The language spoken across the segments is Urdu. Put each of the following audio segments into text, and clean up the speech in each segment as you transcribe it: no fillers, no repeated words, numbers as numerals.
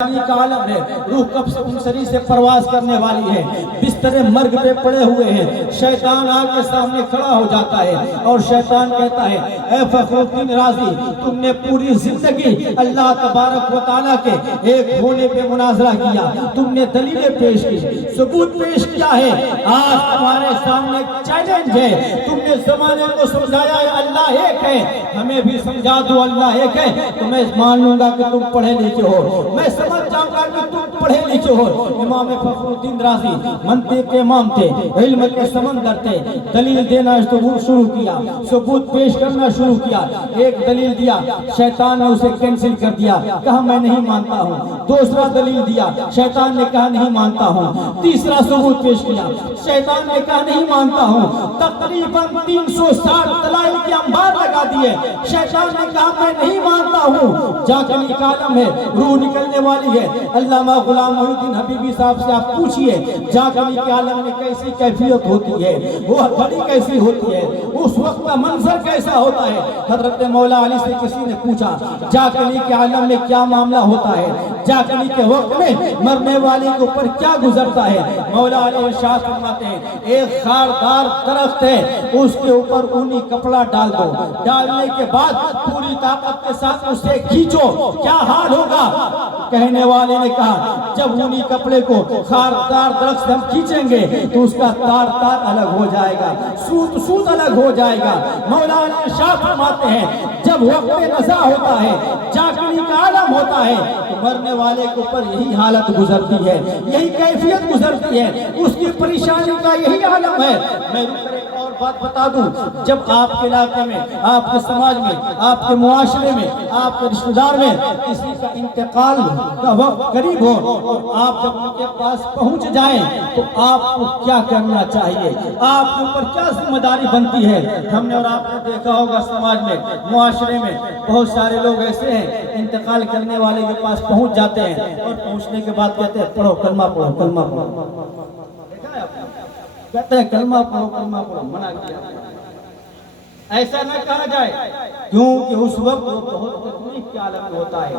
کا عالم ہے، روح کب سے انسری سے پرواز کرنے والی ہے، بستر مرگ پہ پڑے ہوئے ہیں، شیطان آگ کے سامنے کھڑا ہو جاتا ہے اور شیطان کہتا ہے اے فخر الدین رازی، تم نے پوری زندگی اللہ تبارک و تعالیٰ کے ایک ہونے پہ مناظرہ کیا، تم نے دلیلیں پیش کی، ثبوت پیش کیا ہے، آج تمہارے سامنے چیلنج ہے، تم نے زمانے کو سمجھایا ہے اللہ ایک ہے، ہمیں بھی سمجھا دو اللہ ایک ہے، تو میں مان لوں گا کہ تم پڑھے لکھے ہو، میں سمجھ جاؤں گا کہ تم پڑھے لکھے ہو۔ امام فخر الدین رازی منطق کے امام تھے، علم کے سمندر تھے، دلیل دینا شروع کیا، ثبوت پیش کرنا شروع کیا، ایک دلیل دیا، شیطان نے اسے کینسل کر دیا، کہا میں نہیں مانتا ہوں، دوسرا دلیل دیا، شیطان نے کہا نہیں مانتا ہوں، تیسرا ثبوت پیش کیا، شیطان نے کہا نہیں مانتا ہوں، تقریباً 360 دلائل کے انبار لگا دیے، شیطان نے کہا میں نہیں مانتا ہوں، جا کر عالم ہے، روح نکلنے والی ہے۔ علامہ غلام محی الدین حبیبی صاحب سے آپ پوچھئے جاگنے کے عالم میں کیسی کیفیت ہوتی ہے، وہ گھڑی کیسی ہوتی ہے، اس وقت کا منظر کیسا ہوتا ہے۔ حضرت مولا علی سے کسی نے پوچھا جاگنے کے عالم میں کیا معاملہ ہوتا ہے، جاگنے کے وقت میں مرنے والے کے اوپر کیا گزرتا ہے۔ مولا علی ارشاد فرماتے ہیں ایک خاردار درخت ہے، اس کے اوپر اونی کپڑا ڈال دو، ڈالنے کے بعد پوری طاقت کے ساتھ اسے کھینچو، کیا حال ہوگا؟ کہنے والے نے کہا جب اونی کپڑے کو خاردار درخت سے ہم کھینچیں گے تو اس کا تار الگ ہو جائے گا، سوت الگ ہو جائے گا۔ مولا علی ارشاد فرماتے ہیں جب وقت نزا ہوتا ہے، جاگنے کا عالم ہوتا ہے تو مرنے والے کے اوپر یہی حالت گزرتی ہے، یہی کیفیت گزرتی ہے، اس کی پریشانی کا یہی عالم ہے۔ میں ایک اور بات بتا دوں، جب آپ کے علاقے میں، آپ کے سماج میں، آپ کے معاشرے میں، آپ کے رشتہ دار میں کسی کا انتقال کا وقت قریب ہو اور آپ جب ان کے پاس پہنچ جائیں تو آپ کو کیا کرنا چاہیے، آپ کے اوپر کیا ذمہ داری بنتی ہے؟ ہم نے اور آپ نے دیکھا ہوگا سماج میں، معاشرے میں بہت سارے لوگ ایسے ہیں انتقال کرنے والے کے پاس پہنچ جاتے ہیں اور پہنچنے کے بعد کہتے ہیں پڑھو کلمہ پڑھو کلمہ پڑھو، کہتے ہیں کلمہ پڑھو کلمہ پڑھو، منع کیا۔ ایسا نہ کہا جائے کیونکہ اس وقت وہ بہت تکلیف کے عالم میں ہوتا ہے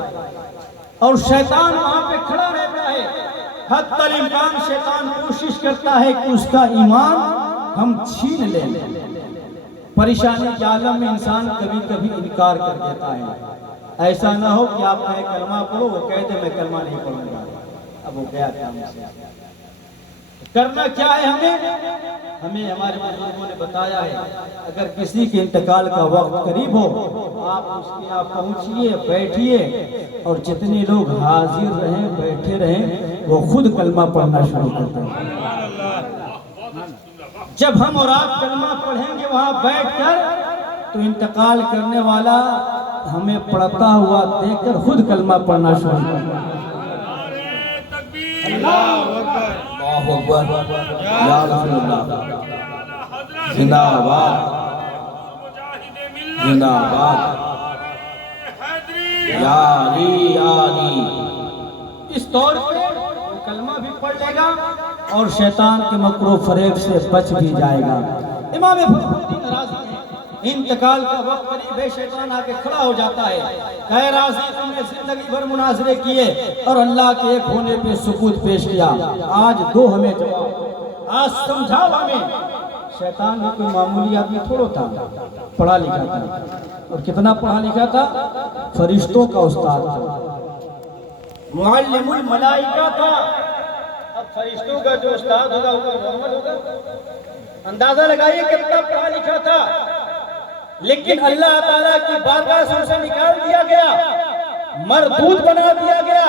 اور شیطان وہاں پہ کھڑا رہتا ہے، حتی الامکان شیطان کوشش کرتا ہے کہ اس کا ایمان ہم چھین لیں۔ پریشانی کے عالم میں انسان کبھی کبھی انکار کر دیتا ہے، ایسا نہ ہو کہ آپ کہیں کلمہ پڑھو وہ کہہ دے میں کلمہ نہیں پڑھوں گا، اب وہ گیا کام سے۔ کرنا کیا ہے ہمیں ہمارے بزرگوں نے بتایا ہے اگر کسی کے انتقال کا وقت قریب ہو آپ اس کے یہاں پہنچیے، بیٹھیے اور جتنے لوگ حاضر رہیں بیٹھے رہیں وہ خود کلمہ پڑھنا شروع کرتے ہیں۔ جب ہم اور آپ کلمہ پڑھیں گے وہاں بیٹھ کر تو انتقال کرنے والا ہمیں پڑھتا ہوا دیکھ کر خود کلمہ پڑھنا شروع کرتا ہے۔ اللہ اکبر، یا رسول اللہ، زندہ آباد، زندہ آباد، یا علی یا علی۔ اس طور پہ کلمہ بھی پڑھ لے گا اور شیطان کے مکر و فریب سے بچ بھی جائے گا۔ امام فخر الدین رازی انتقال کا وقت قریب ہے، شیطان آ کے کھڑا ہو جاتا ہے، کہ رازی تم نے زندگی بھر مناظرے کیے اور اللہ کے ایک ہونے پہ ثبوت پیش کیا، آج دو ہمیں جواب، آج سمجھاؤ ہمیں۔ شیطان بھی کوئی معمولی آدمی تھوڑا تھا، پڑھا لکھا تھا، اور کتنا پڑھا لکھا تھا، فرشتوں کا استاد تھا، معلم الملائکہ تھا۔ اب فرشتوں کا جو استاد ہوگا وہ محمد ہوگا، اندازہ لگائیے کتنا پڑھا لکھا تھا، لیکن اللہ تعالیٰ کی بارگاہ سے اسے نکال دیا گیا، مردود بنا دیا گیا۔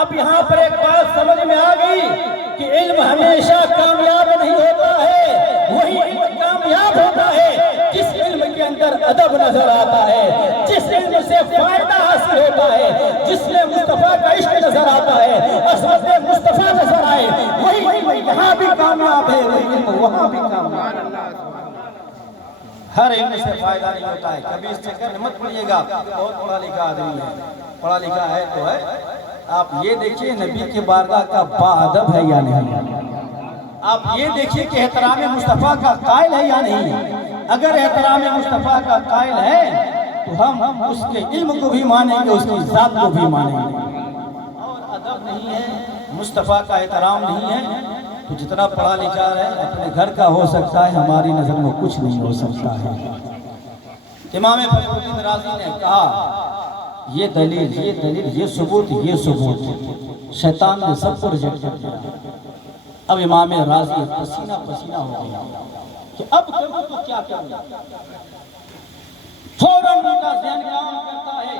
اب یہاں پر ایک بات سمجھ میں آ گئی کہ علم ہمیشہ کامیاب نہیں ہوتا ہے، وہی علم کامیاب ہوتا ہے جس علم کے اندر ادب نظر آتا ہے، جس علم سے فائدہ حاصل ہوتا ہے، جس میں مصطفیٰ کا عشق نظر آتا ہے، عظمت مصطفیٰ نظر آئے، وہی علم یہاں بھی کامیاب ہے، وہی علم وہاں بھی کامیاب ہے۔ ہر علم سے فائدہ نہیں ہوتا ہے، کبھی اس چکر مت پڑیے گا بہت پڑھا لکھا آدمی ہے، پڑھا لکھا ہے تو ہے۔ آپ یہ دیکھیے نبی کے بارگاہ کا باادب ہے یا نہیں، آپ یہ دیکھیے کہ احترام مصطفیٰ کا قائل ہے یا نہیں۔ اگر احترام مصطفیٰ کا قائل ہے تو ہم اس کے علم کو بھی مانیں گے، اس کی ذات کو بھی مانیں گے۔ اور ادب نہیں ہے، مصطفیٰ کا احترام نہیں ہے، تو جتنا پڑھا لکھا ہے اپنے گھر کا ہو سکتا ہے، ہماری نظر میں کچھ نہیں ہو سکتا ہے۔ امام فخر الدین رازی نے کہا یہ دلیل، یہ ثبوت، شیطان نے سب کو ریجیکٹ کر دیا۔ اب امام رازی پسینہ پسینہ ہو گیا کہ اب کروں تو کیا کروں؟ فوراً ان کا ذہن کام کرتا ہے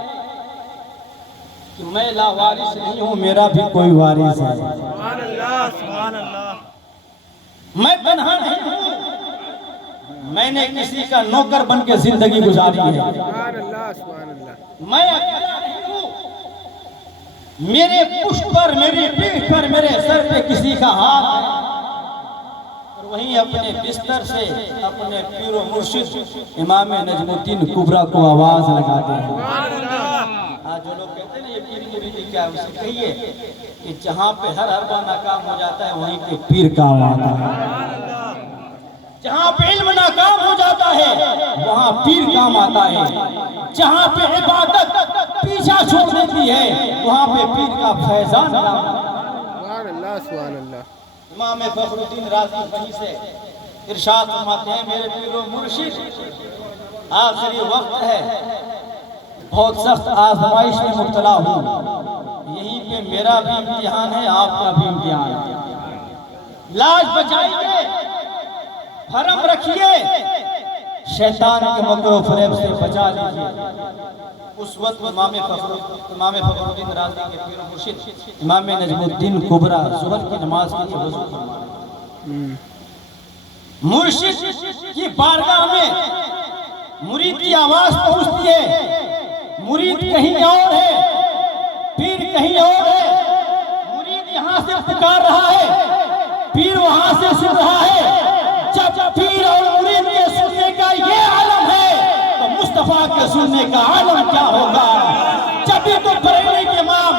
کہ میں لا وارث نہیں ہوں، میرا بھی کوئی وارث ہے۔ سبحان اللہ، سبحان اللہ۔ میں تنہا نہیں ہوں، میں نے کسی کا نوکر بن کے زندگی گزاری ہے۔ سبحان اللہ، سبحان اللہ۔ میں اکیلا نہیں ہوں، میرے پشت پر، میری پیٹھ پر، میرے سر پہ کسی کا ہاتھ ہے۔ اور وہیں اپنے بستر سے اپنے پیر و مرشد امام نجم الدین کبریٰ کو آواز لگاتے ہیں۔ سبحان اللہ۔ آج جو لوگ کہتے ہیں نا یہ پیر مریدی کیا ہے، اسے کہیے کہ جہاں پہ ہر حربہ ناکام ہو جاتا ہے وہیں پہ پیر کام آتا ہے۔ جہاں پہ علم ناکام ہو جاتا ہے وہاں پیر کام آتا ہے۔ جہاں پہ عبادت پیچھا چھوڑ دیتی ہے وہاں پہ پیر کا فیضان کام آتا ہے۔ سبحان اللہ، سبحان اللہ۔ امام فخر الدین رازی وہیں سے ارشاد فرماتے ہیں میرے پیر و مرشد آخری وقت ہے، بہت سخت آزمائش میں مبتلا ہوں، یہیں پہ میرا بھی امتحان ہے، آپ کا بھی امتحان ہے، لاج بچائیے، حرم رکھیے، شیطان کے مکر و فریب سے بچا لیجیے۔ اس وقت امام فخر الدین رازی کے پیر و مرشد امام نجم الدین کبریٰ ظہر کی نماز کے لیے وضو فرما رہے ہیں۔ مرشد کی بارگاہ میں مرید کی آواز پہنچتی ہے، مرید کہیں اور ہے، پیر کہیں اور ہے، مرید یہاں سے پکار رہا ہے، پیر وہاں سے سن رہا ہے۔ جب پیر اور مرید کے سننے کا یہ عالم ہے تو مصطفیٰ کے سننے کا عالم کیا ہوگا؟ جب بھی تو بریلی کے امام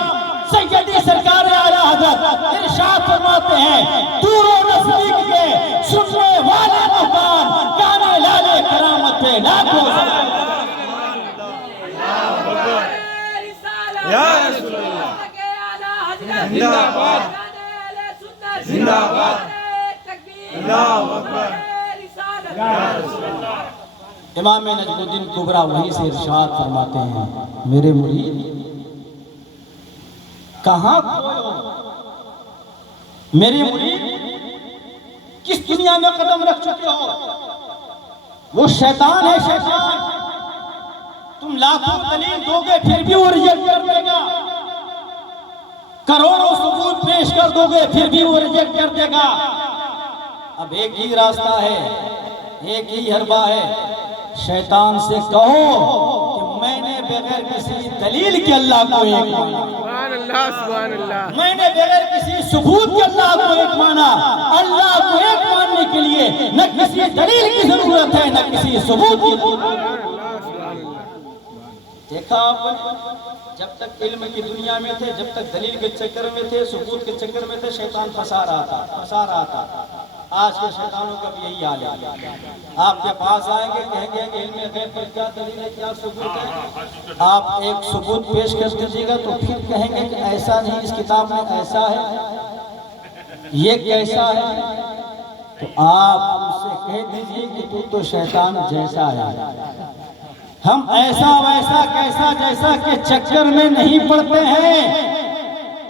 سیدی سرکار اعلیٰ حضرت ارشاد فرماتے ہیں دور و نزدیک کے سننے والے مہمان گانے لالے کرامت پہ لاکھوں یا رسول اللہ، زندہ باد، زندہ باد، اللہ اکبر، یا رسول اللہ۔ امام نجم الدین کبریٰ وہیں سے ارشاد فرماتے ہیں میرے مرید کہاں کھوئے ہو؟ میری مرید کس دنیا میں قدم رکھ چکے ہو؟ وہ شیطان ہے، شیطان، تم لاکھوں دلیل دو گے پھر بھی وہ ریجیکٹ کر دے گا، کروڑوں ثبوت پیش کر دو گے پھر بھی وہ ریجیکٹ کر دے گا۔ اب ایک ہی راستہ ہے، ایک ہی حربہ ہے، شیطان سے کہو کہ میں نے بغیر کسی دلیل کے اللہ کو ایک مانا، سبحان اللہ، سبحان اللہ۔ میں نے بغیر کسی ثبوت کے اللہ کو ایک مانا۔ اللہ کو ایک ماننے کے لیے نہ کسی دلیل کی ضرورت ہے نہ کسی ثبوت کی ضرورت ہے۔ دیکھا آپ جب تک علم کی دنیا میں تھے، جب تک دلیل کے چکر میں تھے، ثبوت کے چکر میں تھے، شیطان پھنسا رہا تھا۔ آج کے شیطانوں کا بھی یہی حال ہے، آپ کے پاس آئیں گے کہیں گے کہ علم غیب پر کیا دلیل ہے، کیا ثبوت ہے، آپ ایک ثبوت پیش کر دیجیے گا تو پھر کہیں گے کہ ایسا نہیں، اس کتاب میں ایسا ہے، یہ کیسا ہے، تو آپ اس سے کہہ دیجیے کہ تو شیطان جیسا ہے۔ ہم ایسا ویسا کیسا جیسا کے چکر میں نہیں پڑتے ہیں۔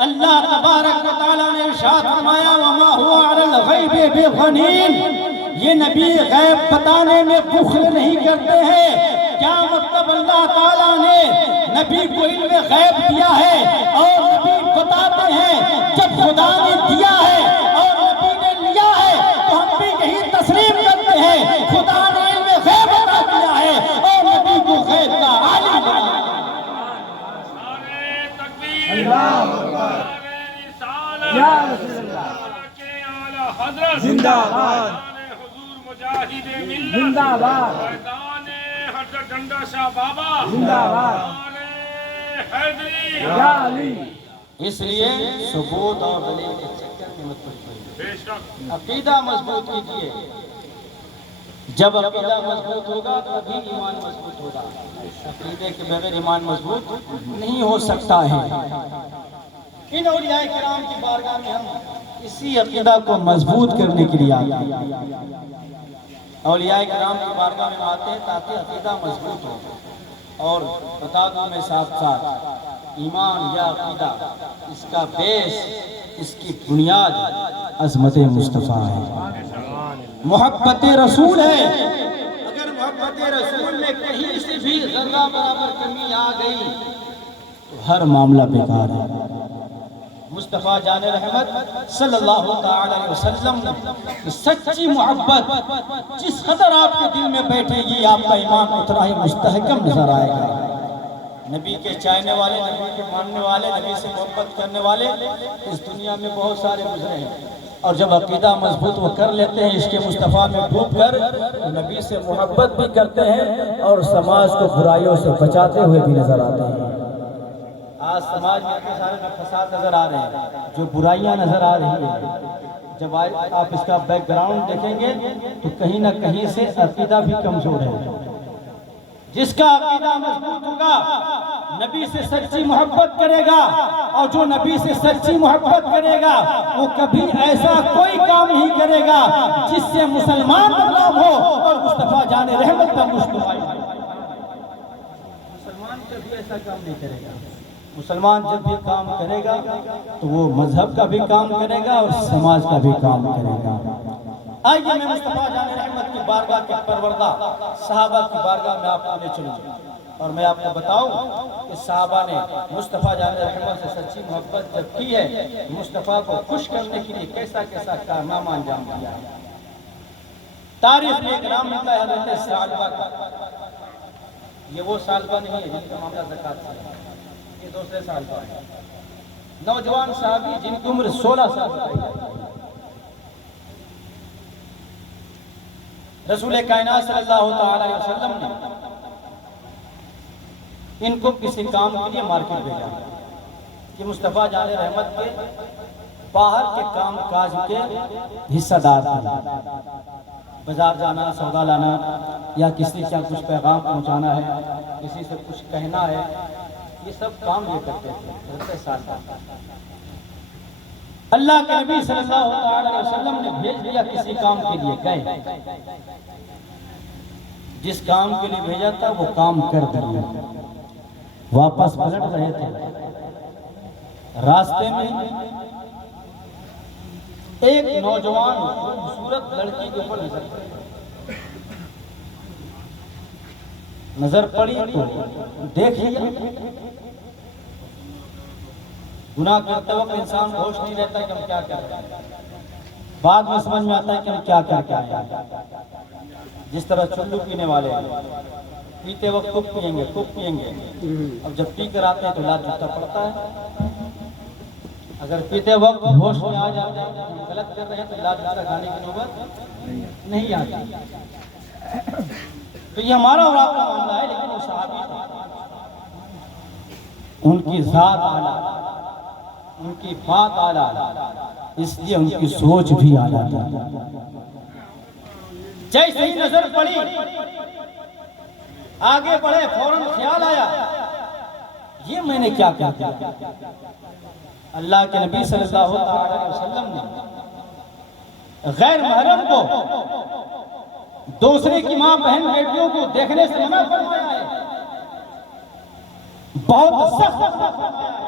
اللہ تبارک و تعالیٰ نے ارشاد فرمایا وَمَا هُوَ عَلَى الْغَيْبِ بِضَنِينٍ، یہ نبی غیب بتانے میں بخل نہیں کرتے ہیں۔ کیا مطلب؟ اللہ تعالیٰ نے نبی کو علم غیب دیا ہے اور نبی بتاتے ہیں۔ جب خدا نے دیا ہے اور نبی نے لیا ہے تو ہم بھی یہی تسلیم کرتے ہیں خدا نے علم غیب عطا کیا ہے اور نبی کو غیب کا عالم بنایا۔ اللہ اکبر، یا رسول اللہ، حضرت زندہ باد، حضور مجاہد ملت، زندہ باد، میدان حضرت ڈنڈا شاہ بابا، زندہ باد، حیدری، یا علی۔ اس لیے ثبوت اور دلیل کے چکر میں مت پڑیے، بے شک عقیدہ مضبوط کیجیے۔ جب عقیدہ مضبوط ہوگا تبھی ایمان مضبوط ہوگا، عقیدے کے بغیر ایمان مضبوط نہیں ہو سکتا ہے۔ ان اولیاء کرام کی بارگاہ میں ہم اسی عقیدہ کو مضبوط کرنے کے لیے آتے ہیں۔ اولیاء کرام کی بارگاہ میں آتے ہیں تاکہ عقیدہ مضبوط ہو، اور بتا دوں میں ساتھ ساتھ ایمان یا عقیدہ اس کا بیس، اس کی بنیاد عظمت مصطفیٰ ہے، محبت رسول ہے۔ اگر محبت رسول میں کہیں سے بھی ذرہ برابر کمی آ گئی تو ہر معاملہ بیکار ہے۔ مصطفیٰ جان رحمت صلی اللہ علیہ وسلم نے سچی محبت جس قدر آپ کے دل میں بیٹھے گی، آپ کا ایمان اتنا ہی مستحکم نظر آئے گا۔ نبی کے چاہنے والے، نبی کے ماننے والے، نبی سے محبت کرنے والے اس دنیا میں بہت سارے گزرے ہیں، اور جب عقیدہ مضبوط وہ کر لیتے ہیں عشق مصطفیٰ میں ڈوب کر، تو نبی سے محبت بھی کرتے ہیں اور سماج کو برائیوں سے بچاتے ہوئے بھی نظر آتے ہیں۔ آج سماج میں اتنے سارے جو فساد نظر آ رہے ہیں، جو برائیاں نظر آ رہی ہیں، جب آپ اس کا بیک گراؤنڈ دیکھیں گے تو کہیں نہ کہیں سے عقیدہ بھی کمزور ہے۔ جس کا عقیدہ مضبوط ہوگا نبی سے سچی محبت کرے گا، اور جو نبی سے سچی محبت کرے گا وہ کبھی ایسا کوئی کام نہیں کرے گا جس سے مسلمان بدنام ہو اور مصطفیٰ جان رحمت کا مشتمل ہو۔ مسلمان کبھی ایسا کام نہیں کرے گا۔ مسلمان جب بھی کام کرے گا تو وہ مذہب کا بھی کام کرے گا اور سماج کا بھی کام کرے گا۔ آئیے میں مصطفیٰ جان رحمت کی بارگاہ کے پروردہ صحابہ کی بارگاہ میں آپ کو لے چلوں، اور میں آپ کو بتاؤں کہ صحابہ نے مصطفیٰ جان رحمت سے سچی محبت جب کی ہے، مصطفیٰ کو خوش کرنے کے لیے کیسا کیسا کارنامہ انجام دیا ہے۔ تاریخ میں ایک نام ملتا ہے حضرت ثعلبہ کا۔ یہ وہ ثعلبہ نہیں ہے جن کا معاملہ زکوٰۃ سے ہے، یہ دوسرے ثعلبہ ہے، نوجوان صحابی جن کی عمر 16 سال بتائی جاتی ہے۔ رسول کائنات صلی اللہ علیہ وسلم نے ان کو کسی کام کے لیے مارکیٹ بھیجا کہ مصطفیٰ جان رحمت کے باہر کے کام کاج کے حصہ دار تھے، بازار جانا، سودا لانا، یا کسی کا کچھ پیغام پہنچانا ہے، کسی سے کچھ کہنا ہے، یہ سب کام یہ کرتے تھے۔ اللہ کے نبی صلی اللہ علیہ وسلم نے بھیج دیا کسی کام کے لیے، گئے، جس کام کے لیے بھیجا تھا وہ کام کر دیا، واپس پلٹ رہے تھے، راستے میں ایک نوجوان خوبصورت لڑکی کے اوپر نظر پڑی تو دیکھ لیا۔ گناہ کرتے وقت انسان ہوش نہیں رہتا کہ ہم کیا کر رہے ہیں، بعد میں سمجھ میں آتا ہے کہ ہم کیا کر کے آئے ہیں۔ جس طرح چلو پینے والے ہیں، پیتے وقت خوب پیئیں گے، اب جب پی کر آتے ہیں تو لات جوتا پڑتا ہے۔ اگر پیتے وقت ہوش میں آ جاتے ہیں ہم غلط کر رہے ہیں تو لات جوتا کھانے کی نوبت نہیں آتی۔ تو یہ ہمارا اور آپ کا معاملہ ہے، لیکن وہ صحابی تھا، ان کی ذات اعلیٰ، ان کی بات اعلیٰ، اس لیے ان کی سوچ بھی اعلیٰ تھی۔ جیسے ہی نظر پڑی آگے بڑھے، فوراً خیال آیا یہ میں نے کیا کر دیا۔ اللہ کے نبی صلی اللہ علیہ وسلم نے غیر محرم کو، دوسرے کی ماں بہن بیٹیوں کو دیکھنے سے منع فرمایا ہے، بہت سخت فرمایا ہے،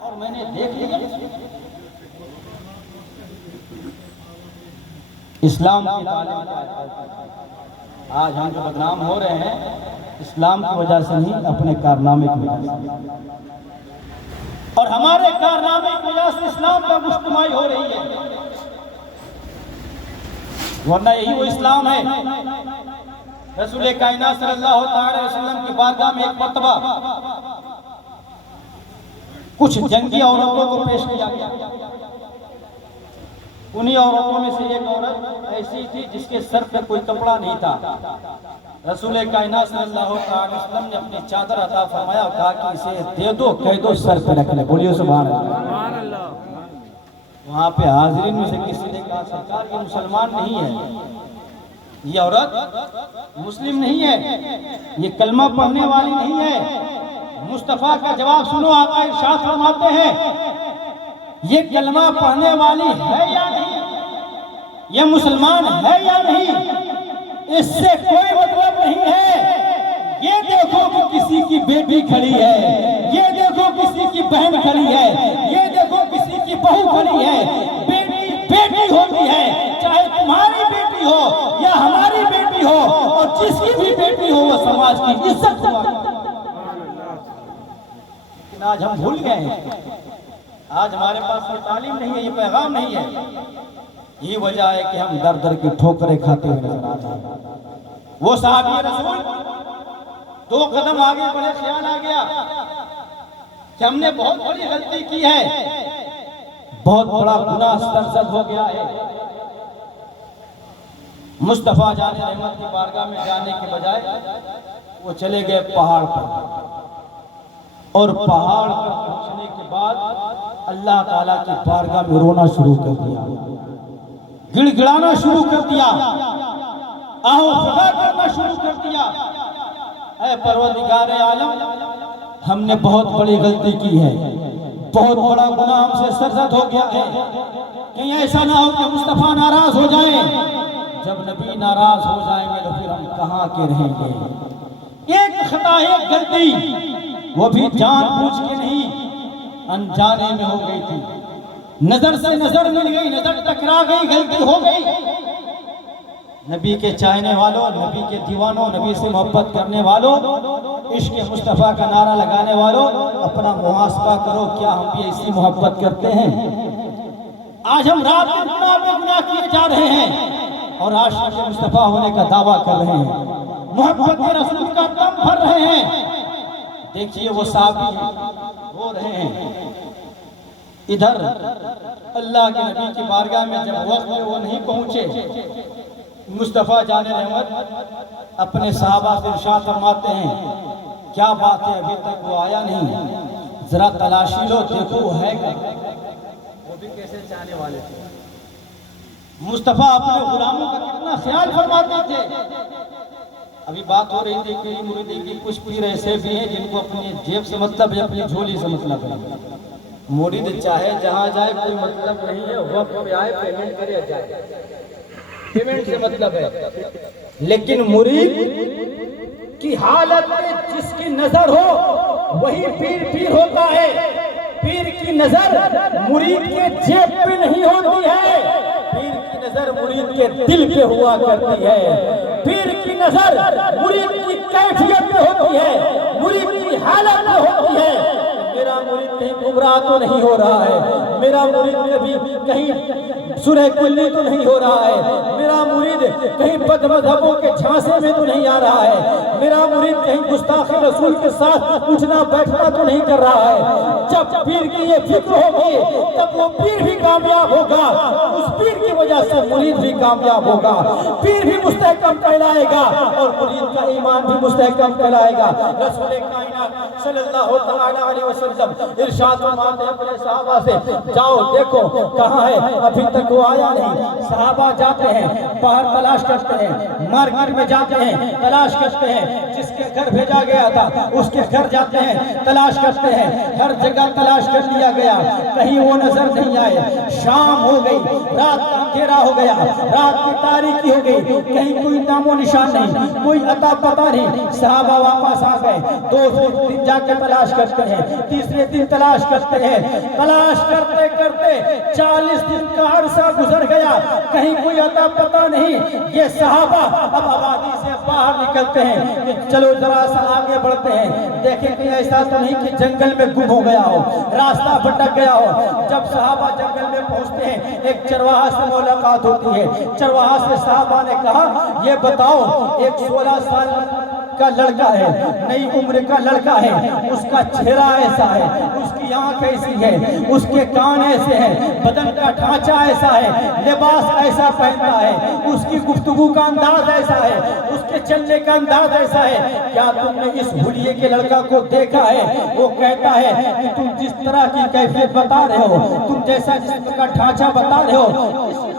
اور میں نے دیکھ لیا۔ اسلام کی تعلیم، آج ہم جو بدنام ہو رہے ہیں اسلام کی وجہ سے نہیں، اپنے کارنامے کی وجہ سے، اور ہمارے کارنامے کی وجہ سے اسلام کا گستمائی ہو رہی ہے، ورنہ یہی وہ اسلام ہے۔ رسول کائنات صلی اللہ علیہ وسلم کی بارگاہ میں ایک مرتبہ کچھ جنگی عورتوں کو پیش کیا گیا، انہی عورتوں میں سے ایک عورت ایسی تھی جس کے سر پہ کوئی کپڑا نہیں تھا۔ رسول کائنات صلی اللہ علیہ وسلم نے اپنی چادر عطا فرمایا اور کہا کہ اسے دے دو، کہہ دو سر پہ رکھ لے، بولیے سبحان اللہ۔ وہاں پہ حاضرین میں سے کسی نے کہا سرکار یہ مسلمان نہیں ہے، یہ عورت مسلم نہیں ہے، یہ کلمہ پڑھنے والی نہیں ہے، مصطفیٰ کا جواب سنو، آقا ارشاد فرماتے ہیں یہ کلمہ پڑھنے والی ہے یا نہیں، یہ مسلمان ہے یا نہیں، اس سے کوئی مطلب نہیں ہے۔ یہ دیکھو کہ کسی کی بیٹی کھڑی ہے، یہ دیکھو کسی کی بہن کھڑی ہے، یہ دیکھو کسی کی بہو کھڑی ہے۔ بیٹی بیٹی ہوتی ہے، چاہے تمہاری بیٹی ہو یا ہماری بیٹی ہو، اور جس کی بھی بیٹی ہو وہ سماج کی عزت ہوا۔ لیکن آج ہم بھول گئے ہیں، آج ہمارے پاس یہ تعلیم نہیں ہے، یہ پیغام نہیں ہے۔ یہ وجہ ہے کہ ہم در در کی ٹھوکریں کھاتے ہوئے نظر آتے ہیں۔ وہ صحابی رسول 2 قدم آگے بڑھے، خیال آ گیا کہ ہم نے بہت بڑی غلطی کی ہے، بہت بڑا گناہ سرزد ہو گیا ہے۔ مصطفیٰ جان رحمت کی بارگاہ میں جانے کے بجائے وہ چلے گئے پہاڑ پر، اور پہاڑ پر پہنچنے کے بعد اللہ تعالیٰ کی بارگاہ میں رونا شروع کر دیا، گڑ گڑانا شروع کر دیا، آہو فغان کرنا شروع کر دیا۔ اے پروردگار عالم، ہم نے بہت بڑی غلطی کی ہے، بہت بڑا گناہ ہم سے سرزد ہو گیا ہے۔ کہیں ایسا نہ ہو کہ مصطفیٰ ناراض ہو جائیں۔ جب نبی ناراض ہو جائیں گے تو پھر ہم کہاں کے رہیں گے؟ ایک خطا، ایک غلطی، وہ بھی جان بوجھ کے نہیں، انجانے میں ہو گئی تھی۔ نظر سے نظر مل گئی، نظر ٹکرا گئی، غلطی ہو گئی۔ نبی کے چاہنے والوں، نبی کے دیوانوں، نبی سے محبت کرنے والوں، عشق مصطفیٰ کا نعرہ لگانے والوں، اپنا محاسبہ کرو، کیا ہم بھی ایسی محبت کرتے ہیں؟ آج ہم رات میں گناہ پہ گناہ کیے جا رہے ہیں اور عاشق مصطفیٰ ہونے کا دعویٰ کر رہے ہیں، محبت رسول کا دم بھر رہے ہیں۔ دیکھیے وہ صحابی رو رہے ہیں، ادھر اللہ کے نبی کی بارگاہ میں جب وقت میں وہ نہیں پہنچے، مصطفیٰ جان رحمت اپنے صحابہ سے ارشاد فرماتے ہیں کیا بات ہے ابھی تک وہ آیا نہیں، ذرا تلاشی لو دیکھو وہ ہے گا۔ وہ بھی کیسے چاہنے والے تھے، مصطفیٰ اپنے غلاموں کا کتنا خیال فرماتے تھے۔ ابھی بات ہو رہی تھی کہ مریدی کی کچھ پیر ایسے بھی ہیں جن کو اپنی جیب سے مطلب ہے، اپنی جھولی سے مطلب ہے۔ مرید چاہے جہاں جائے کوئی مطلب نہیں ہے، وقت پہ آئے پیمنٹ کرے جائے، پیمنٹ سے مطلب ہے۔ لیکن مرید کی حالت میں جس کی نظر ہو وہی پیر پیر ہوتا ہے۔ پیر کی نظر مرید کے جیب پہ نہیں ہوتی ہے، پیر کی نظر مرید کے دل پہ ہوا کرتی ہے۔ پیر کی نظر مرید کی کیفیت پہ ہوتی ہے، مرید کی حالت پہ ہوتی ہے۔ میرا مرید کہیں گمراہ تو نہیں ہو رہا ہے، میرا مرید کبھی کہیں سورہ کلی تو نہیں ہو رہا ہے، میرا مرید کہیں بد مذہبوں کے جھانسے میں تو نہیں آ رہا ہے، میرا مرید کہیں گستاخ رسول کے ساتھ اٹھنا بیٹھنا تو نہیں کر رہا ہے۔ جب پیر کی یہ فکر ہوگی تب وہ پیر بھی کامیاب ہوگا، اس پیر کی وجہ سے مرید بھی کامیاب ہوگا، پیر بھی مستحکم کہلائے گا اور مرید کا ایمان بھی مستحکم کہلائے گا۔ رسول کائنات صلی اللہ تعالی علیہ وسلم ارشاد فرماتے ہیں اپنے صحابہ سے جاؤ دیکھو کہاں ہے، ابھی تک وہ آیا نہیں۔ صحابہ جاتے ہیں، باہر تلاش کرتے ہیں، مارکیٹ میں جاتے ہیں، تلاش کرتے ہیں، جس کے گھر بھیجا گیا تھا اس کے گھر جاتے ہیں، تلاش کرتے ہیں، ہر جگہ تلاش کر لیا گیا، کہیں وہ نظر نہیں آئے۔ شام ہو گئی، رات کا اندھیرا ہو گیا، رات کی تاریکی ہو گئی، کہیں کوئی نام و نشان نہیں، کوئی عطا پتہ نہیں۔ صحابہ واپس آ گئے، 2 دن جا کے تلاش کرتے ہیں، تیسرے دن تلاش کرتے ہیں، تلاش کرتے کرتے 40 دن کا عرصہ گزر گیا، کہیں کوئی عطا پتہ نہیں۔ یہ صحابہ اب آبادی سے باہر نکلتے ہیں کہ چلو ذرا سا آگے بڑھتے ہیں، دیکھیں کہ ایسا تو نہیں کہ جنگل میں گم ہو گیا ہو، راستہ بھٹک گیا ہو۔ جب صحابہ جنگل میں پہنچتے ہیں ایک چرواہا سے ملاقات ہوتی ہے، چرواہا سے صحابہ نے کہا یہ بتاؤ ایک 16 سال کا لڑکا ہے، نئی عمر کا لڑکا ہے، اس کا چہرہ ایسا ہے، اس کی آنکھ ایسی ہے، اس کے کان ایسے ہیں، بدن کا ڈھانچہ ایسا ہے، لباس ایسا پہنتا ہے، اس کی گفتگو کا انداز ایسا ہے، اس کے چلنے کا انداز ایسا ہے، کیا تم نے اس حلیے کے لڑکا کو دیکھا ہے؟ وہ کہتا ہے کہ تم جس طرح کی کیفیت بتا رہے ہو، تم جیسا جسم کا ڈھانچہ بتا رہے ہو،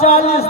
40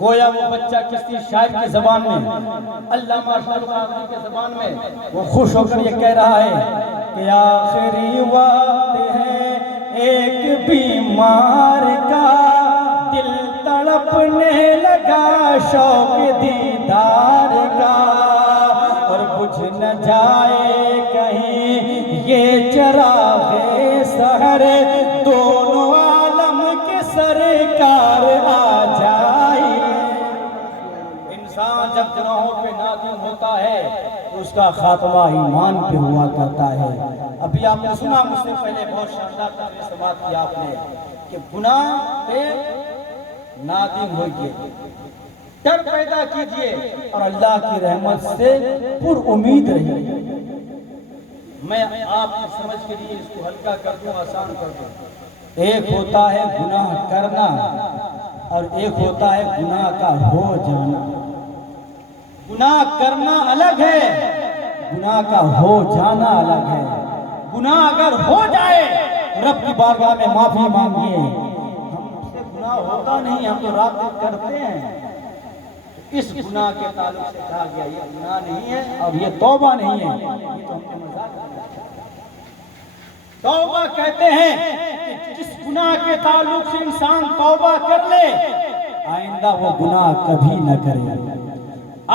گویا وہ بچہ کسی شاعر کی زبان میں، علامہ شاعر کی زبان میں وہ خوش ہو کر یہ کہہ رہا ہے کہ آخری وقت ہے ایک بیمار کا، دل تڑپنے لگا شوق دیدار کا، اور بجھ نہ جائے کہیں یہ چراغ سحر، دونوں عالم کے سرکار آ جائے۔ انسان جب گناہوں پہ نادم ہوتا ہے تو اس کا خاتمہ ایمان پہ ہوا کرتا ہے۔ ابھی آپ نے سنا مجھ سے پہلے بہت شاندار تقریر سماعت کیا آپ نے کہ گناہ پہ نادم ہوئیے، ڈر پیدا کیجئے اور اللہ کی رحمت سے پر امید رہیے۔ میں آپ کی سمجھ کے لیے اس کو ہلکا کر دوں، آسان کر دوں۔ ایک ہوتا ہے گناہ کرنا اور ایک ہوتا ہے گناہ کا ہو جانا۔ گناہ کرنا الگ ہے، گناہ کا ہو جانا الگ ہے۔ گناہ اگر ہو جائے رب کی بارگاہ میں معافی مانگیے، ہم سے گناہ ہوتا نہیں، ہم تو رات کرتے ہیں۔ اس گناہ کے تعلق سے کہا گیا یہ گناہ نہیں ہے اور یہ توبہ نہیں ہے، یہ تو ہم نے مذاق کیا۔ توبہ کہتے ہیں کہ جس گناہ کے تعلق سے انسان توبہ کر لے آئندہ وہ گناہ کبھی نہ کرے،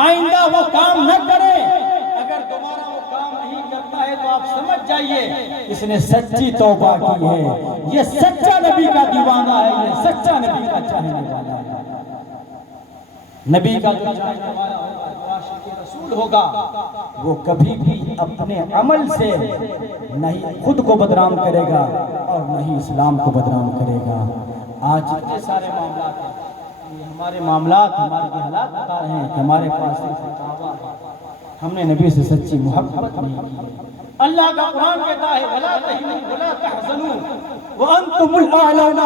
آئندہ وہ کام نہ کرے۔ اگر دوبارہ وہ کام نہیں کرتا ہے تو آپ سمجھ جائیے اس نے سچی توبہ کی ہے، یہ سچا نبی کا دیوانہ ہے، یہ سچا نبی کا چاہنے والا ہے۔ نبی کا جو چاہنے والا ہوگا، جو عاشق رسول ہوگا، وہ کبھی بھی اپنے عمل سے نہیں خود کو بدنام کرے گا اور نہیں اسلام کو بدنام کرے گا۔ آج اتنے سارے معاملات ہیں، یہ ہمارے معاملات ہمارے حالات بتا رہے ہیں کہ ہمارے پاس فتاوا ہے، ہم نے نبی سے سچی محبت نہیں کی۔ اللہ کا قرآن کہتا ہے وَلَا تَهِنُوا وَلَا تَحْزَنُوا وَأَنْتُمُ الْأَعْلَوْنَ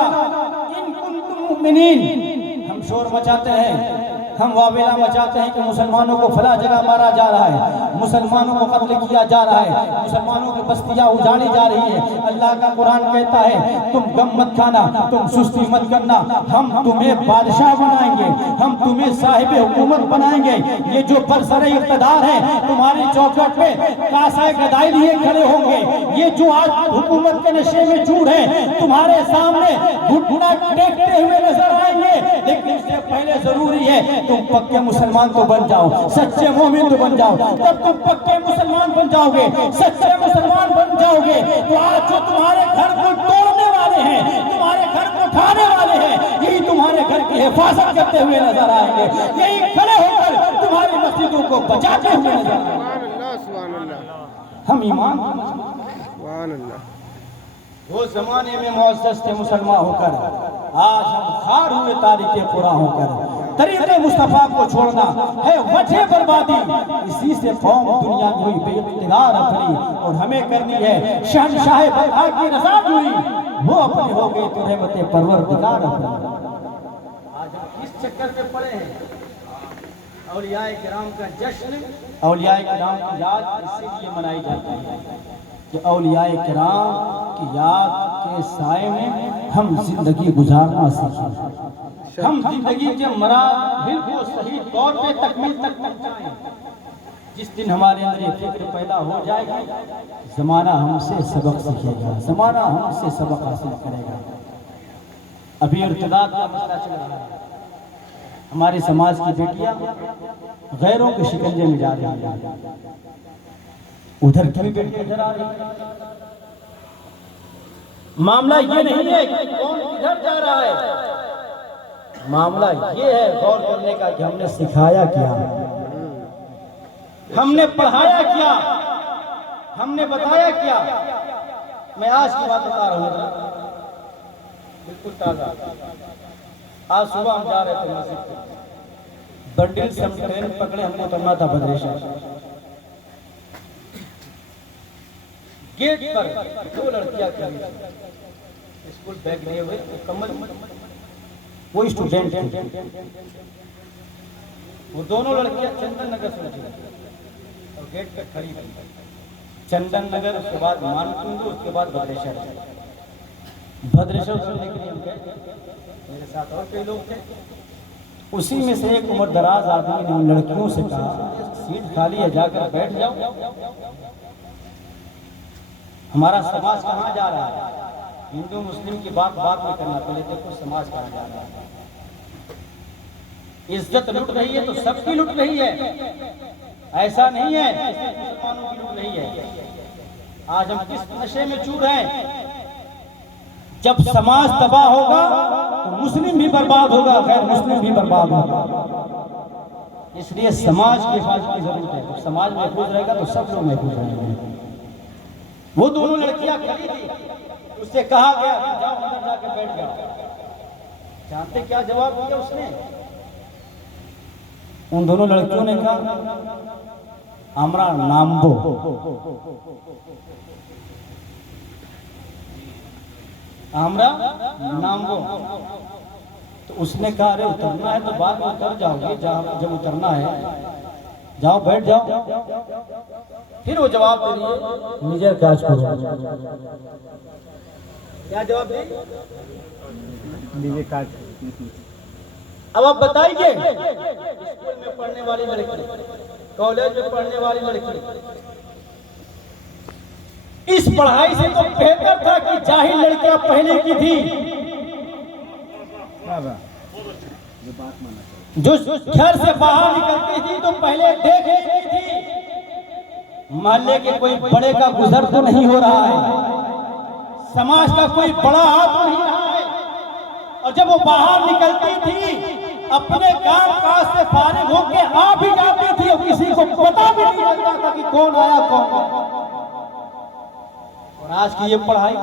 إِن كُنتُم مُؤْمِنِينَ۔ ہم شور مچاتے ہیں، ہم واویلا مچاتے ہیں کہ مسلمانوں کو فلاں جگہ مارا جا رہا ہے، مسلمانوں کو قتل کیا جا رہا ہے، مسلمانوں کی بستیاں اجاڑی جا رہی ہے۔ اللہ کا قرآن کہتا ہے تم غم مت کھانا، تم سستی مت کرنا، ہم تمہیں بادشاہ بنائیں گے، ہم تمہیں صاحب حکومت بنائیں گے۔ یہ جو برسر اقتدار ہے تمہاری چوکھٹ پہ کاسہ گدائی لیے کھڑے ہوں گے، یہ جو آج حکومت کے نشے میں چور ہیں تمہارے سامنے گھٹنا ٹیکتے ہوئے نظر آئیں گے، لیکن اس سے پہلے ضروری ہے تم پکے مسلمان تو بن جاؤ، سچے مومن تو بن جاؤ۔ جب تم پکے مسلمان بن جاؤ گے، سچے مسلمان بن جاؤ گے تو آج جو تمہارے گھر کو توڑنے والے ہیں، تمہارے گھر کو اٹھانے والے ہیں، یہی تمہارے گھر کی حفاظت کرتے ہوئے نظر آئیں گے، یہی کھڑے ہو کر تمہاری مسجدوں کو بچاتے ہوئے نظر آئیں گے۔ سبحان اللہ، ہم ایمان سبحان اللہ۔ وہ زمانے میں معزز تھے مسلمان ہو کر، آج ہم خار ہوئے تاریخ قرآن ہو کر۔ طریق مصطفیٰ کو چھوڑنا ہے وجہ بربادی، اسی سے قوم دنیا میں ہوئی بے اقتدار اپنی، اور ہمیں کرنی ہے شہنشاہ بقا کی رضا جوئی، وہ اپنی ہو گئی تو رحمت پروردگار اپنی۔ آج ہم کس چکر میں پڑے ہیں؟ اولیاء کرام کا جشن، اولیاء کرام کی یاد اس لیے منائی جاتی ہے کہ اولیاء کرام کی یاد کے سائے میں ہم زندگی گزارنا سیکھیں، ہم زندگی کے مراحل کو صحیح طور پہ تکمیل تک پہنچائیں۔ جس دن ہمارے اندر یہ فکر پیدا ہو جائے گی زمانہ ہم سے سبق سیکھے گا، زمانہ ہم سے سبق حاصل کرے گا۔ ابھی ارتداد کا مسئلہ چل رہا ہے، ہمارے سماج کی بیٹیاں غیروں کے شکنجے میں جا رہی ہیں، ادھر کی بیٹیاں ادھر آ رہی ہیں۔ معاملہ یہ نہیں ہے کہ کون کدھر جا رہا ہے، معاملہ یہ ہے غور کرنے کا کہ ہم نے سکھایا کیا، ہم نے پڑھایا کیا، ہم نے بتایا کیا۔ میں آج کی بات بتا رہا ہوں، بالکل تازہ۔ آج صبح ہم جا رہے تھے مسجد میں، بنڈل سے ہم ٹرین پکڑے، ہم کو اترنا تھا بدریشہ۔ گیٹ پر دو لڑکیاں کھڑی تھیں، اسکول بیگ لیے ہوئے، مکمل وہ اسٹوڈنٹ تھے۔ وہ دونوں لڑکیاں چندن نگر سے اٹھی اور گیٹ پہ کھڑی تھی، چندن نگر، اس کے بعد مانکنڈو، اس کے بعد بدریشہ۔ بھدریشور سننے کے لیے ہم گئے، میرے ساتھ اور کئی لوگ تھے، اسی میں سے ایک عمر دراز آدمی نے ان لڑکیوں سے کہا سیٹ خالی ہے جا کر بیٹھ جاؤ، ہمارا سماج کہاں جا رہا ہے؟ ہندو مسلم کی بات میں کرنا، پہلے دیکھو سماج کہاں جا رہا ہے۔ عزت لٹ رہی ہے تو سب کی لٹ رہی ہے، ایسا نہیں ہے کہ صرف مسلمانوں کی لٹ رہی ہے۔ آج ہم کس نشے میں چور ہیں؟ جب سماج تباہ ہوگا تو مسلم بھی برباد ہوگا، غیر مسلم بھی برباد ہوگا، اس لیے سماج کی حفاظت کی ضرورت ہے۔ جب سماج محفوظ رہے گا تو سب لوگ محفوظ رہیں گے۔ وہ دونوں لڑکیاں کھڑی تھی، اس سے کہا گیا جاؤ اندر جا کے بیٹھ جاؤ، جانتے کیا جواب دیا اس نے؟ ان دونوں لڑکیوں نے کہا ہمارا نامبو، ہمارا نامبو۔ تو اس نے کہا ارے اترنا ہے تو بعد میں اتر جاؤ گے، جب اترنا ہے جاؤ بیٹھ جاؤ۔ پھر وہ جواب دے رہی ہے نجر کاج کرو، کیا جواب دے؟ نجر کاج۔ اب آپ بتائیے اسکول میں پڑھنے والی لڑکی، کالج میں پڑھنے والی لڑکی، اس پڑھائی سے تو بہتر تھا کہ جاہل لڑکیاں پہلے کی تھی، جو گھر سے باہر نکلتی تھی تو پہلے دیکھ لیتی تھی محلے کے کوئی بڑے کا گزر تو نہیں ہو رہا ہے، سماج کا کوئی بڑا آ تو نہیں رہا ہے، اور جب وہ باہر نکلتی تھی اپنے کام کاج سے فارغ ہو کے آ بھی جاتی تھی اور کسی کو پتا بھی نہیں چلتا تھا کہ کون آیا کون گیا۔ اور آج کی یہ پڑھائی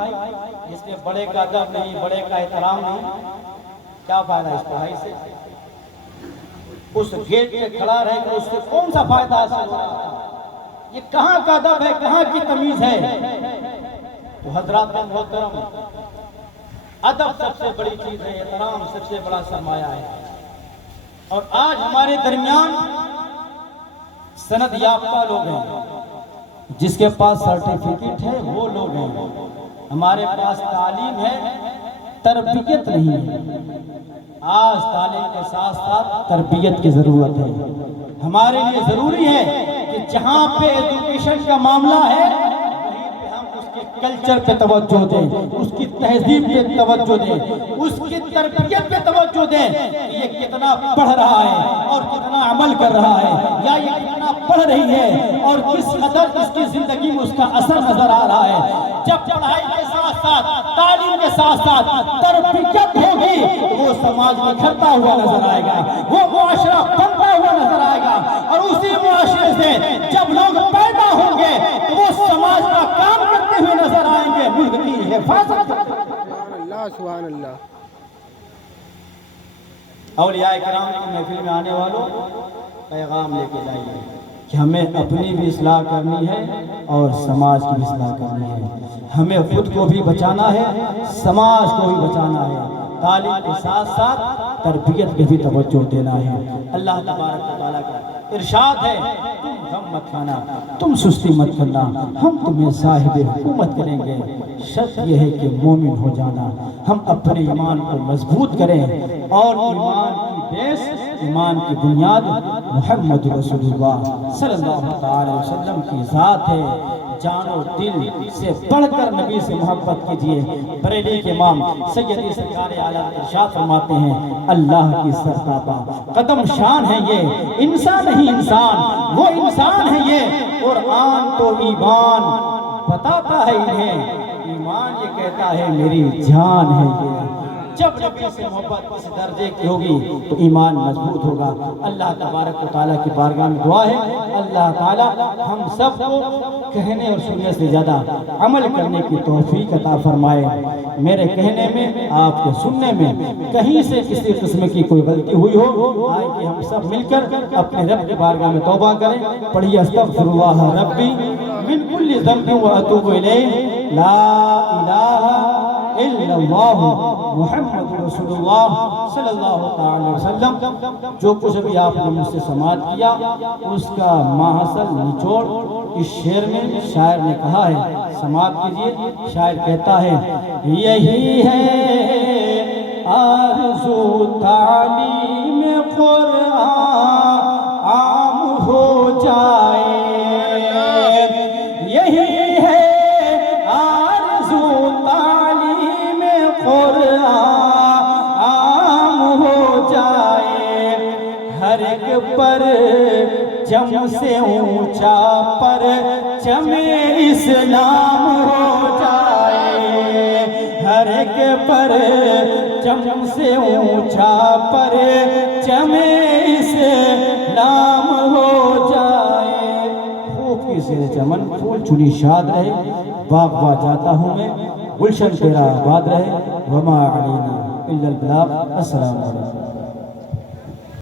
جس میں بڑے کا ادب نہیں، بڑے کا احترام نہیں، کیا فائدہ اس پڑھائی سے؟ اس گیٹ پہ کھڑا رہ کر اس سے کون سا فائدہ حاصل ہو رہا ہے؟ یہ کہاں کا ادب ہے، کہاں کی تمیز ہے؟ تو حضرات محترم، ادب سب سے بڑی چیز ہے، احترام سب سے بڑا سرمایہ ہے۔ اور آج ہمارے درمیان سند یافتہ لوگ ہیں، جس کے پاس سرٹیفکیٹ ہے وہ لوگ ہیں، ہمارے پاس تعلیم ہے، تربیت نہیں ہے۔ آج تعلیم کے ساتھ ساتھ تربیت کی ضرورت ہے۔ ہمارے لیے ضروری ہے کہ جہاں پہ ایجوکیشن کا معاملہ ہے وہیں پہ ہم اس کے کلچر پہ توجہ دیں، اس کی تہذیب پہ توجہ دیں، اس کی تربیت پہ توجہ دیں کہ یہ کتنا پڑھ رہا ہے اور کتنا عمل کر رہا ہے، یا یہ کتنا پڑھ رہی ہے اور کس قدر اس کی زندگی میں اس کا اثر نظر آ رہا ہے۔ جب پڑھائی کے ساتھ ساتھ، تعلیم کے ساتھ ساتھ تربیت ہوگی تو وہ سماج نکھرتا ہوا نظر آئے گا، وہ معاشرہ بنتا ہوا نظر آئے گا، اور اسی معاشرے سے جب لوگ پیدا ہوں گے تو وہ سماج کا کام کرتے ہوئے نظر آئیں گے، ملک کی حفاظت۔ سبحان اللہ سبحان اللہ۔ اولیاء کرام کی محفل میں آنے والوں پیغام لے کے جائیے کہ ہمیں اپنی بھی اصلاح کرنی ہے اور سماج کی بھی اصلاح کرنی ہے، ہمیں خود کو بھی بچانا ہے، سماج کو بھی بچانا ہے، تعلیم کے ساتھ ساتھ تربیت پہ بھی توجہ دینا ہے۔ اللہ تبارک و تعالیٰ کا ارشاد ہے تم غم مت کھانا، تم سستی مت کرنا، ہم تمہیں صاحب حکومت کریں گے، شرط یہ ہے کہ مومن ہو جانا۔ ہم اپنے ایمان کو مضبوط کریں، اور ایمان کی بیس، ایمان کی بنیاد محمد رسول اللہ صلی اللہ علیہ وسلم کی ذات ہے۔ جان و دل سے بڑھ کر نبی سے محبت کیجئے۔ بریلی کے امام سیدی سرکار عالم ارشاد فرماتے ہیں اللہ کی سرتابہ قدم شان ہے یہ، انسان نہیں انسان، وہ انسان ہے یہ، قرآن تو ایمان بتاتا ہے انہیں، ایمان یہ کہتا ہے میری جان ہے یہ۔ جب نبی سے محبت اس درجے کی ہوگی تو ایمان مضبوط ہوگا۔ اللہ تبارک و تعالیٰ کی بارگاہ میں دعا ہے اللہ تعالیٰ ہم سب کو کہنے اور سننے سے زیادہ عمل کرنے کی توفیق عطا فرمائے۔ میرے کہنے میں، آپ کے سننے میں کہیں سے کسی قسم کی کوئی غلطی ہوئی ہو، آئے کہ ہم سب مل کر اپنے رب کی بارگاہ میں توبہ کریں۔ پڑھیے استغفر اللہ ربی من کل ذنب و اتوب الیہ، لا الہ الا اللہ محمد رسول اللہ صلی اللہ تعالی وسلم۔ جو کچھ بھی آپ نے مجھ سے سماعت کیا اس کا ماحصل نچوڑ اس شعر میں شاعر نے کہا ہے، سماعت کیجئے۔ شاعر کہتا ہے یہی ہے آرزو تعلیم قرآن عام ہو جائے، یہی ہے آرزو تعلیم قرآن عام ہو جائے، ہر ایک پر چم سے اونچا پر چم اسلام ہو جائے، ہر ایک پر چم سے اونچا پر چم اسلام ہو جائے۔ خوب کی زیر چمن پھول چنی شاد رہے، باغ باغ جاتا ہوں میں، گلشن تیرا آباد رہے، وما علینا الا البلاغ۔ السلام علیکم۔